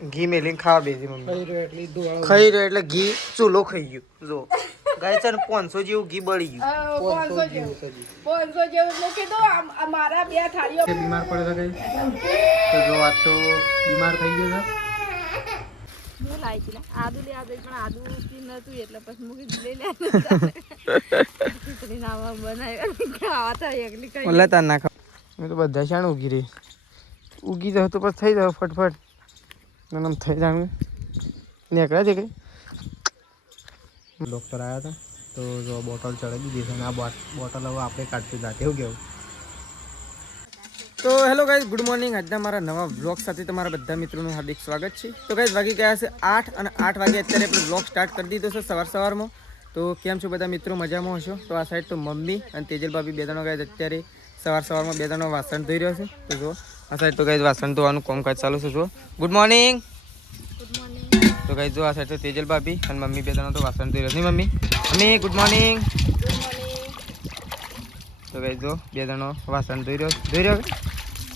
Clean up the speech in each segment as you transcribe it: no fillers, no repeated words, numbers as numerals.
ઘી મેલીને ખાવા બેસી મમ્મી ખાઈ રહ્યો એટલે ઘી ચૂલો ખાઈ ગયું જો ગાય છે ને 500 જેવું ઘી બળી ગયું 500 જેવું મૂકી દો મારા બે થાળીઓ બીમાર પડે છે તો જો આ તો બીમાર થઈ ગયો છે હું લાવી હતી આદુ લે આદુ પણ આદુ પી નતું એટલે પછી મૂકી લઈ લે ખીચડી નાવા બનાવ્યો ખાવા તા એકલી કઈ ઓલા તાર નાખ મેં તો બધા શાણ ઉગી રહી ઉગી જાવ તો પછી થઈ જાવ ફટફટ નમ થઈ જાવ નીકળ્યા છે કઈ ડૉક્ટર આવ્યા હતા તો જો બોટલ ચડાવી દીધી છે અને આ બોટલ હવે આપણે કાઢતી જાતે એવું કેવું તો હેલો ગાઈઝ ગુડ મોર્નિંગ આજના મારા નવા વ્લોગ સાથે તમારા બધા મિત્રોનું હાર્દિક સ્વાગત છે તો ગાઈઝ વાગી ગયા છે 8 અને 8 વાગે અત્યારે આપણે વ્લોગ સ્ટાર્ટ કરી દીધો છે સવારમાં તો કેમ છો બધા મિત્રો મજામાં હશો તો આ સાઈડ તો મમ્મી અને તેજલ ભાભી બે ત્રણ ગાઈઝ અત્યારે સવારમાં બે ત્રણ વાસણ ધોઈ રહ્યો છે તો જો આ સાઈડ તો ગાઈઝ વાસણ ધોવાનું કામકાજ ચાલુ છે જો ગુડ મોર્નિંગ તો ગાઈઝ જો આ સાઈડ તો તેજલ ભાભી અને મમ્મી બે ત્રણ તો વાસણ ધોઈ રહ્યો છે મમ્મી ગુડ મોર્નિંગ તો ગાઈઝ જો બે ત્રણ વાસણ ધોઈ રહ્યો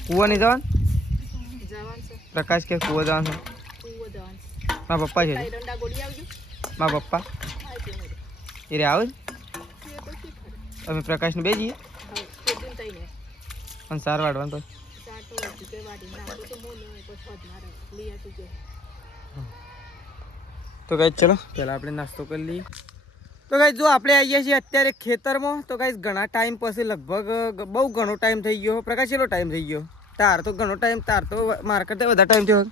કૂવા નહીં જવાનું પ્રકાશ કે કૂવો જવાનું છે મારા પપ્પા છે મારા પપ્પા એ રે આવું અમે પ્રકાશને બે જઈએ અને સાર વાળવાનું તો ગાઈઝ ચલો પહેલાં આપણે નાસ્તો કરી લઈએ તો ગાઈઝ જો આપણે આવીએ છીએ અત્યારે ખેતરમાં તો ગાઈઝ ઘણા ટાઈમ પછી લગભગ બહુ ઘણો ટાઈમ થઈ ગયો પ્રકાશ કેટલો ટાઈમ થઈ ગયો તાર તો ઘણો ટાઈમ તાર તો મારા કરતાં વધારે ટાઈમ થયો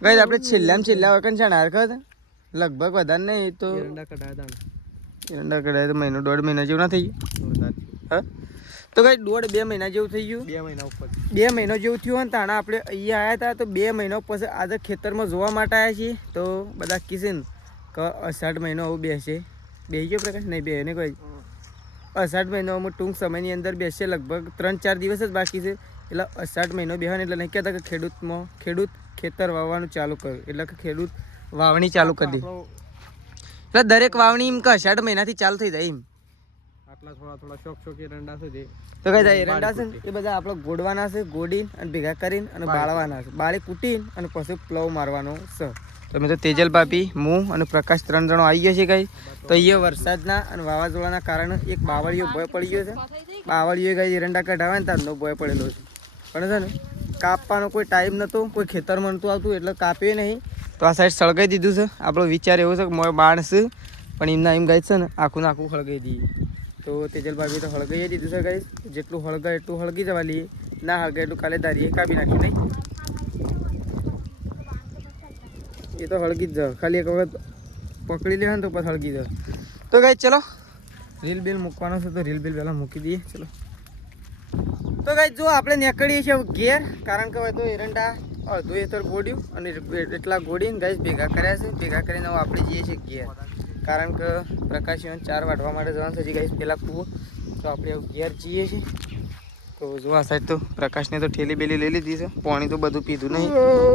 ગાઈઝ આપણે છેલ્લા વખત છે ને હરકત લગભગ વધારે નહીં તો એરંડા કઢાયા તો મહિનો 1.5 મહિના જેવું ના થઈ ગયું હા તો ગાઈઝ 1.5-2 મહિના જેવું થઈ ગયું 2 મહિના ઉપર 2 મહિનો જેવું થયું અને તાણા આપણે અહીંયા આવ્યા હતા તો 2 મહિના પછી આજે ખેતરમાં જોવા માટે આવ્યા છીએ તો બધા કિશન કે અષાઢ મહિનો આવું બેસે બેસી ગયો પ્રકાશ નહીં બે ને કોઈ અષાઢ મહિનામાં ટૂંક સમયની અંદર બેસશે લગભગ 3-4 દિવસ જ બાકી છે એટલે અષાઢ મહિનો બેહવાનો એટલે નહીં કહેતા કે ખેડૂત ખેતર વાવવાનું ચાલુ કર્યું એટલે કે ખેડૂત વાવણી ચાલુ કરી દે એટલે દરેક વાવણી એમ કે અષાઢ મહિનાથી ચાલુ થઈ જાય એમ આટલા થોડા શોખ એરંડા છે તો કઈ એરંડા છે એ બધા આપણે ગોડવાના છે ગોડીને અને ભેગા કરીને અને બાળવાના છે બાળી કૂટીને અને પછી પ્લવ મારવાનો છે તો મેં તો તેજલ ભાભી હું અને પ્રકાશ 3 જણો આવી ગયા છે કઈ તો અહીંયા વરસાદના અને વાવાઝોડાના કારણે એક બાવળીઓ ભય પડી ગયો છે બાવળીઓ કઈ એરંડા કઢાવે ને તારનો ભય પડેલો છે પણ છે ને કાપવાનો કોઈ ટાઈમ નહોતો કોઈ ખેતરમાં નહોતું આવતું એટલે કાપ્યું નહીં તો આ સાઈડ સળગાઈ દીધું છે આપણો વિચાર એવો છે કે મોય બાણ છે પણ એમના એમ ગાય છે ને આખું સળગાઈ દઈએ તો તેજલ ભાભી તો હળગાઈ દીધું છે ગાઈસ જેટલું હળગાય એટલું હળગી જવા લઈએ ના હળગાય એટલું કાલે દારીએ કાપી નાખી નહીં એ તો હળગી જ જાવ ખાલી એક વખત પકડી લે ને તો પછી હળગી જાવ તો ગાઈસ ચલો રીલ બિલ મૂકવાનો છે તો રીલ બિલ પહેલાં મૂકી દઈએ ચલો તો ગાઈસ જો આપણે નીકળીએ છીએ ઘેર કારણ કે હવે તો એરંડા અડધું એતર ગોડ્યું અને એટલા ગોડીને ગાઈસ ભેગા કર્યા છે ભેગા કરીને હવે આપણે જઈએ છીએ ઘેર કારણ કે પ્રકાશીઓને 4 વાટવા માટે જવાનું છે ગાઈસ પહેલાં કૂવો તો આપણે ઘેર જઈએ છીએ તો જો આ સાઈડ તો પ્રકાશને તો ઠેલી બેલી લઈ લીધી છે પાણી તો બધું પીધું નહીં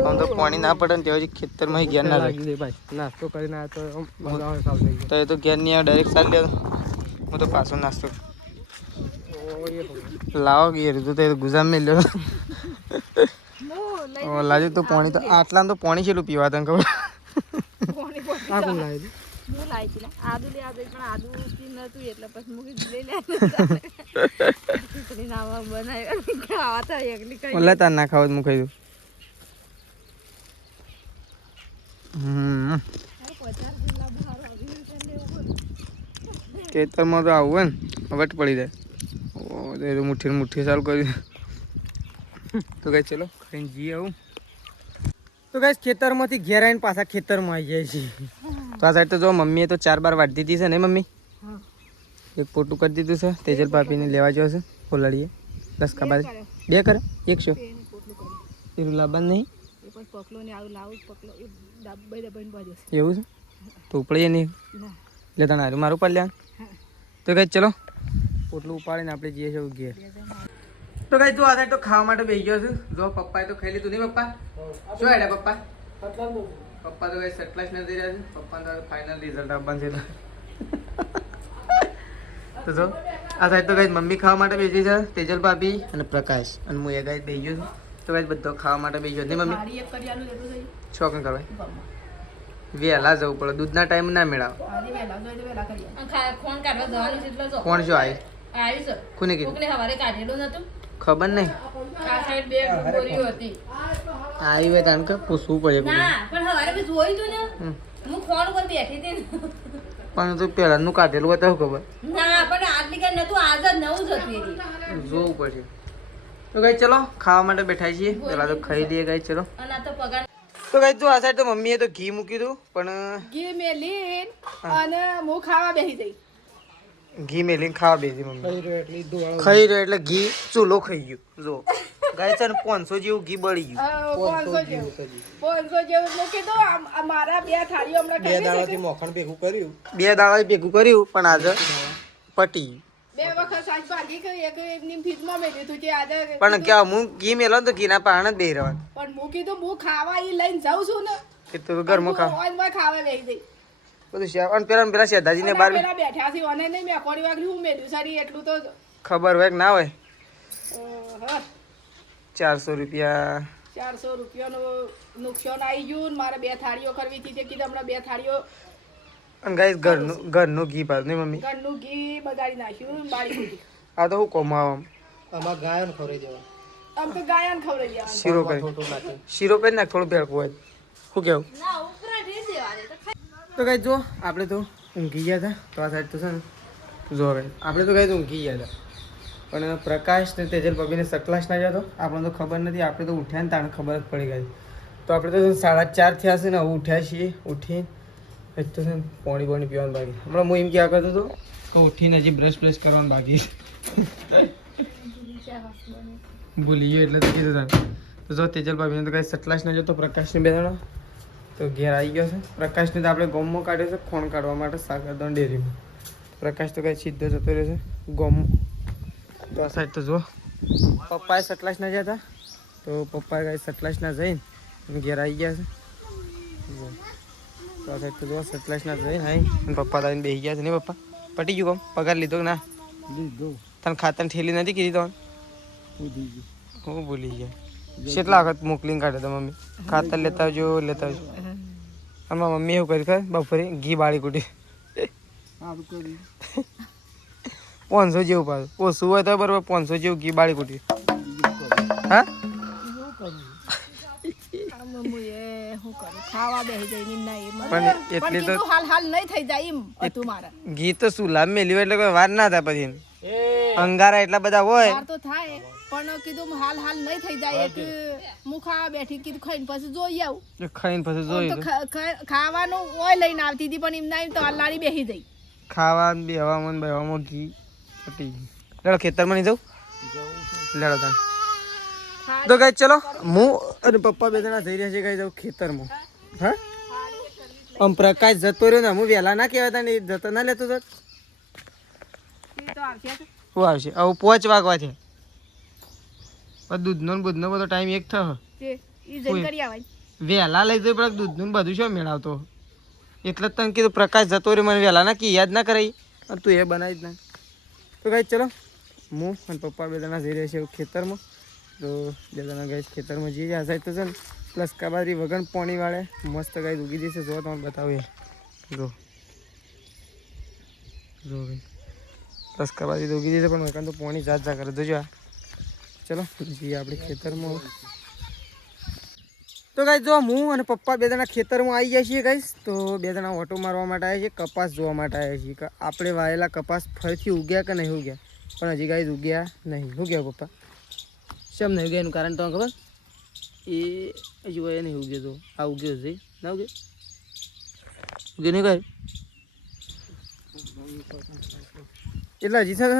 આમ તો પાણી ના પડે ને ત્યાં હજી ખેતરમાં ઘેર ના લાગે ભાઈ નાસ્તો કરીને આવ્યો તો એ તો ઘેર નહીં આવે ડાયરેક્ટ ચાલી લે હું તો પાછો નાસ્તો લાવો ઘેર તો ગુજામ મેલ્યો લાજુ તો પાણી તો આટલા તો પાણી છેલ્લું પીવા તને ખબર આ કોણ લાવી હું લાવી હતી આદુ લે આદુ પણ આદુ પી નતું એટલે પછી મૂકી લઈ લે ખીચડી નાવા બનાવ્યો ખાવા તા એકલી કઈ ઓલા તાર ના ખાવ હું ખાઈ દઉં ખેતરમાં તો આવું ને વટ પડી જાય ઓ મુઠ્ઠી ચાલુ કરી તો કઈ ચલો ખાઈને જઈએ આવું તો ગાઈસ ખેતરમાંથી ઘેર આવીને પાછા ખેતરમાં આવી જાય છે તો આ સાઈડ તો જો મમ્મીએ તો 4 બાર વાટી દીધી છે ને મમ્મી એક પોટું કરી દીધું છે તેજલ ભાભીને લેવા ગયો છે ફોલાડીએ 10 કાબાદ 2 કરે 100 એનું લાબાન નહીં એવું છે તો ઉપડીએ નહીં એટલે તને હારું મારું પાડ લેવાનું તો ગાઈસ ચલો પોટલું ઉપાડીને આપણે જઈએ છીએ ઘેર તો ગાઈસ જો આ સાઈડ તો ખાવા માટે બેસી ગયો છું જો પપ્પાએ તો ખાઈ લીધું નહીં પપ્પા શું આડ્યા પપ્પા પપ્પા તો કઈ સટલાશ નથી રહ્યા છે પપ્પાને તો ફાઇનલ રિઝલ્ટ આપવાનું છે તો જો આ સાઈડ તો કઈ મમ્મી ખાવા માટે બેસી છે તેજલ ભાભી અને પ્રકાશ અને હું એ ગાય બેસી ગયો છું તો ગાઈસ બધો ખાવા માટે બેસી ગયો ને મમ્મી થાળી એક કરી આલું એટલું થઈ છોકન કરવા ગમો વહેલા જવું પડે દૂધના ટાઈમ ના મેળાવ આજે વહેલા જોઈએ તો વહેલા કરી આલ ફોન કાઢવા જવાનું છે એટલે જો કોણ જો આવી આવી છે કોને કીધું કોકને હવારે કાઢેલું નતું ખબર નહીં આ સાઈડ બે ગોળીઓ હતી આવી હોય તાન કે પૂછવું પડે બધું. ના પણ હવારે મેં જોયું તું ને હમ. હું ફોન પર બેઠી હતી ને પણ તું પહેલાનું કાઢેલું હોય તો ખબર ના પણ આટલી કઈ નતું આજ જ નવું જ હતું એની જોવું પડશે તો ગાઈ ચલો ખાવા માટે બેઠા છીએ પેલા તો ખાઈ લઈએ ગાઈ ચલો અને આ તો પગાર તો ગાઈ જો આ સાઈડ તો મમ્મીએ તો ઘી મૂકી દઉં પણ ઘી મેલી અને હું ખાવા બેસી જઈ ઘી મેલીને ખાવા બેસી મમ્મી ખાઈ રહ્યો એટલે ઘી ચૂલો ખાઈ ગયું જો ગાય છે ને 500 જેવું ઘી બળી ગયું 500 જેવું એટલે કીધું મારા બે થાળીઓ હમણાં બે દાડાથી મોખણ ભેગું કર્યું 2 દાડા ભેગું કર્યું પણ આજે પટી બે વખત સાંજ ભાજી કરી એક એમની ફ્રીજમાં મેલી તું જે આજે પણ કે હું ઘી મેલો ને તો ઘીના પાણ જ બેહી રહેવાનું પણ હું કીધું હું ખાવા ઈ લઈને જાઉં છું ને કે તું ઘરમાં ખા ઓનમાં ખાવા બેસી જઈ બધું શા અને પેલા શેઠાજીને બાર પેલા બેઠા છે અને નહીં મેં કોડી વાગલી હું મેલ્યું સારી એટલું તો ખબર હોય કે ના હોય હા 400 રૂપિયા 400 રૂપિયાનું નુકસાન આવી ગયું ને મારે બે થાળીઓ કરવી હતી તે કીધું હમણાં બે થાળીઓ અને ગાઈસ ઘરનું ઘી પાસ નહીં મમ્મી ઘરનું ઘી બગાડી નાખ્યું બાળી દીધી આ તો હું કોમાવ આમાં ગાયન ખવડાવી દેવાનું આમ તો ગાયન ખવડાવી દેવાનું શીરો કરી ખોટું નાખી શીરો કરી નાખ થોડું ભેળકું હોય શું કેવું ના ઉપરા દે દેવાની તો ગાઈસ જો આપણે તો ઊંઘી ગયા હતા તો આ સાઈડ તો છે ને જો ગાઈસ આપણે તો ગાઈસ ઊંઘી ગયા હતા પણ પ્રકાશ ને તેજલ પબીને સકલાશ ના જતો આપણને તો ખબર નથી આપણે તો ઉઠ્યા ને તાણે ખબર જ પડી ગઈ તો આપણે તો 4:30 થયા છે ને હવે ઉઠ્યા છીએ ઉઠીને એક તો છે ને પાણી પીવાનું બાકી હમણાં હું એમ ક્યાં કરતો હતો કે ઉઠીને હજી બ્રશ કરવાનું બાકી ભૂલી ગયો એટલે તો કીધું તાને તો જો તેજલ ભાભીને તો કાંઈ સટલાશ ના જતો પ્રકાશને બે જણા તો ઘેર આવી ગયો છે પ્રકાશને તો આપણે ગોમમાં કાઢ્યો છે ખોણ કાઢવા માટે સાગરદણ ડેરીમાં પ્રકાશ તો કાંઈ સીધો જતો રહ્યો છે ગોમમાં તો આ સાઈડ તો જો પપ્પાએ સટલાશ ના જતા તો પપ્પાએ કાંઈ સટલાશ ના જઈને ઘેર આવી ગયા છે જો તો આ સાઈડ તો જો સટલાશ ના જઈને અને પપ્પા તારીને બેસી ગયા છે નહીં પપ્પા પટી ગયું કામ પગાર લીધો કે ના લીધો તને ખાતાને ઠેલી નથી કીધી તમને હું ભૂલી ગયા કેટલા વખત મોકલીને કાઢે તો મમ્મી ખાતર લેતા આવજો અને મારી મમ્મી એવું કરી ખબર બપોરે ઘી બાળી કૂટી 500 જેવું પાછું ઓછું હોય તો બરોબર 500 જેવું ઘી બાળી કૂટી હા ખાવા બેસી જઈ ના પણ એટલી તો હાલ નહીં થઈ જાય એમ હતું મારા ઘી તો શું લાભ મેલ્યું એટલે કોઈ વાર ના થાય પછી અંગારા એટલા બધા હોય વાર તો થાય પણ કીધું હાલ નહીં થઈ જાય એક હું ખાવા બેઠી કીધું ખાઈને પછી જોઈ આવું ખાઈને પછી આમ જોયું તો ખાવાનું ઓય લઈને આવતી હતી પણ એમ ના એમ તો હલાડી બેસી જઈ ખાવા બેવામાં બેવામાં ઘી પટી લેડો ખેતરમાં નહીં જવું લેડો તાન તો ગાઈ ચલો હું અને પપ્પા બે જણા જઈ રહ્યા છે ગાઈ જાઉં ખેતરમાં હા આમ પ્રકાશ જતો રહ્યો ને હું વહેલા ના કહેવાય તા ને જતો ના લેતો તો તો આવશે શું આવશે હવે 5 વાગવા છે દૂધનો ને બુધનો બધો ટાઈમ એક થયો તે ઈ જઈ કરી આવાય વહેલા લઈ જઈ પણ દૂધનું ને બધું શું મેળવતો એટલે જ તને કીધું પ્રકાશ જતો રહ્યો મને વહેલા ના કી યાદ ના કરાવી અને તું એ બનાવી જ ના તો ગાઈ ચલો હું અને પપ્પા બે જણા જઈ રહ્યા છે ખેતરમાં તો બે જણા ગાઈ ખેતરમાં જઈએ આ સાઈડ તો છે ને પ્લસ કાબારી વગર પાણી વાળે મસ્ત ગાઈ ઉગી જશે જો તમને બતાવું જો ભાઈ પ્લસ કાબારી ઉગી જશે પણ વગર તો પાણી જા કરે જોજો આ ચલો જઈએ આપણે ખેતરમાં તો ગાઈ જો હું અને પપ્પા બે જણા ખેતરમાં આવી ગયા છીએ ગાઈસ તો બે જણા ઓટો મારવા માટે આવ્યા છીએ કપાસ જોવા માટે આવ્યા છીએ કે આપણે વાયેલા કપાસ ફરીથી ઉગ્યા કે નહીં ઉગ્યા પણ હજી ગાઈસ ઉગ્યા નહીં ઉગ્યા પપ્પા શેમ નહીં ઉગ્યા એનું કારણ તો ખબર એ હજુ એ નહીં ઉગ્યો તો આ ઉગ્યો છે ના ઉગ્યો ઉગ્યો નહીં ગાય એટલે હજી છે ને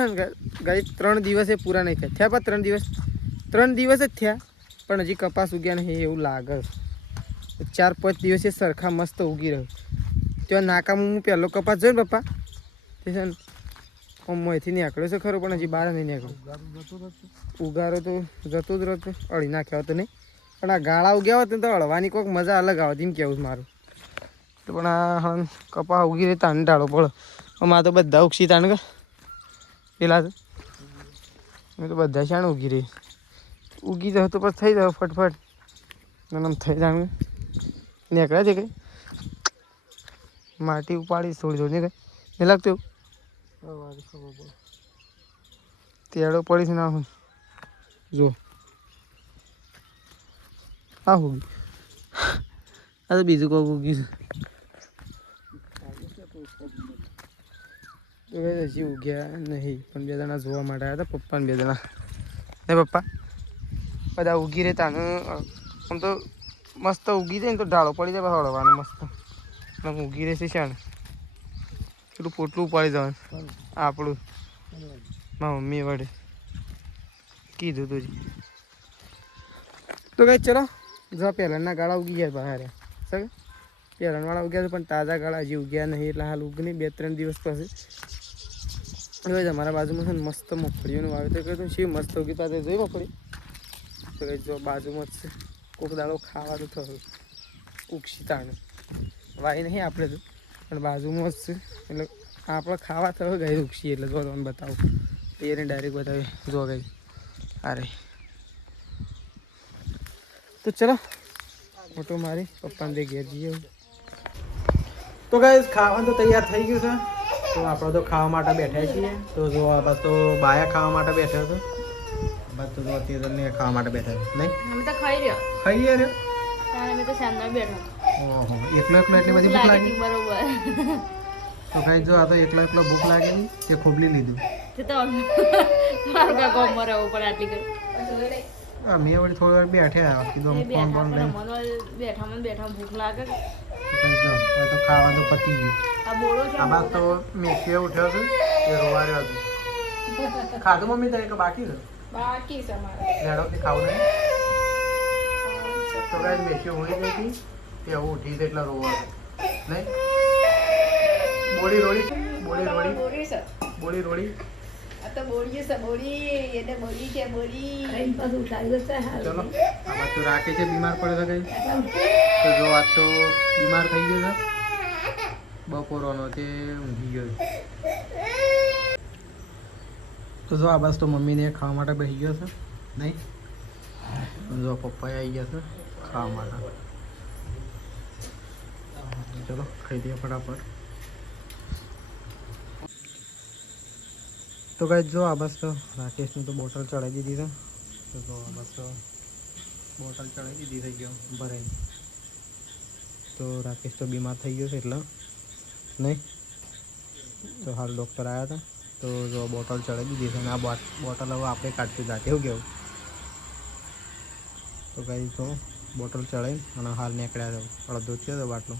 ગાઈ 3 દિવસે પૂરા નહીં થયા પણ 3 દિવસ જ થયા પણ હજી કપાસ ઉગ્યા નહીં એવું લાગે 4-5 દિવસે સરખા મસ્ત ઉગી રહ્યો ત્યાં નાકામાં હું પહેલો કપાસ જોયો ને પપ્પા તે છે ને અહીંથી નીકળ્યો છે ખરો પણ હજી બહાર નહીં નીકળ્યો ઉગારો તો જતો જ રહેતો અળી નાખ્યો હતો નહીં પણ આ ગાળા ઉગ્યા હોત ને તો અળવાની કોઈક મજા અલગ આવતી એમ કહેવું મારું તો પણ આ હા કપા ઉગી રહી તાને ઢાળો પડે આમાં તો બધા ઉગશી તાણ કે પેલા તો મેં તો બધા શાણ ઉગી રહી ઉગી જાવ તો પછી થઈ જાવ ફટફટ આમ થઈ જાણ નીકળ્યા છે કંઈ માટી ઉપાડી થોડી થોડી કંઈ નહીં લાગતું તેડો પડીશ ના હું જો હા ઉગી આ તો બીજું કોઈક ઉગી છે હજી ઉગ્યા નહીં પણ બે જણા જોવા માટે આવ્યા હતા પપ્પા ને બે જણા નહીં પપ્પા બધા ઉગી રહેતા ને આમ તો મસ્ત ઉગી જાય ને તો ઢાળો પડી જાય હળવાનું મસ્ત આમ ઉગી રહેશે છે ને પેલું પોટલું ઉપાડી જવાનું આપણું મારા મમ્મી વડે કીધું તું તો કઈ ચલો જો પહેલાંના ગાળા ઉગી ગયા બહાર સર પહેલાંવાળા ઉગ્યા છે પણ તાજા ગાળા હજી ઉગ્યા નહીં એટલે હાલ ઉગની 2-3 દિવસ પછી હવે અમારા બાજુમાં છે ને મસ્ત મગફળીઓનું વાવેતર કર્યું છે મસ્ત ઉગી પાસે જોઈ મગફળી તો કઈ જો બાજુમાં જ છે કોઈક દાડો ખાવાનું થયું ઉગશી તાણે વાય નહીં આપણે તો પણ બાજુમાં જ છે એટલે આપણે ખાવા થયો ગઈ ઉગશી એટલે જો તમને બતાવું એને ડાયરેક્ટ બતાવી જો ગઈ અરે તો ચલો ફોટો મારી પપ્પાને દે ઘેર જઈએ તો ગાઈસ ખાવાનું તો તૈયાર થઈ ગયું છે તો આપણે તો ખાવા માટે બેઠા છીએ તો જો બસ તો બાયા ખાવા માટે બેઠા છે બસ તો તેજલને ખાવા માટે બેઠા છે નહીં અમે તો ખાઈ રહ્યો ખાઈ રહ્યા ત્યારે અમે તો સાંજના બેઠો ઓહો એકલો એટલી બધી ભૂખ લાગી બરોબર તો ગાઈસ જો આ તો એકલો ભૂખ લાગેલી તે ખોબલી લીધું તે તો મારું કા કોમ મરે ઉપર આટલી કરી મેં વળી થોડી વાર બેઠા કીધું ફોન ફોન લઈને બેઠા ભૂખ લાગે જો તો ખાવાનું પતી ગયું આ બોળો છે આમાં તો મેથી ઉઠ્યો છે એ રોવા રહ્યો હતો ખાધું મમ્મી તારે કે બાકી છે બાકી છે મારે લેડોથી ખાવું નહીં તો કાંઈ મેથી હોળી ગઈ હતી તે હવે ઉઠી છે એટલે રોવા નહીં બોળી રોડી આ તો બોળી છે બોળી એટલે બોળી છે બોળી પાછું ઉઠાવી જશે ચલો આમાં તો રાખે છે બીમાર પડે છે કઈ તો જો આજ તો બીમાર થઈ ગયો છે બપોરનો તે ઊંઘી ગયો તો જો આ બસ તો મમ્મીને ખાવા માટે બેસી ગયો છે નહીં જો પપ્પા આવી ગયા છે ખાવા માટે ચલો ખાઈ દઈએ ફટાફટ તો ગાઈસ જો આ બસ તો રાકેશની તો બોટલ ચડાવી દીધી છે તો જો આ બસ તો બોટલ ચડાવી દીધી થઈ ગયો ભરાઈ તો રાકેશ તો બીમાર થઈ ગયો છે એટલે નહીં તો હાલ ડૉક્ટર આવ્યા હતા તો જો બોટલ ચડાવી દીધી છે અને આ બોટલ હવે આપણે કાઢતું જાતે એવું કેવું તો ગાઈસ તો બોટલ ચડાવી અને હાલ નીકળ્યા હતા અડધો થયો હતો બાટલો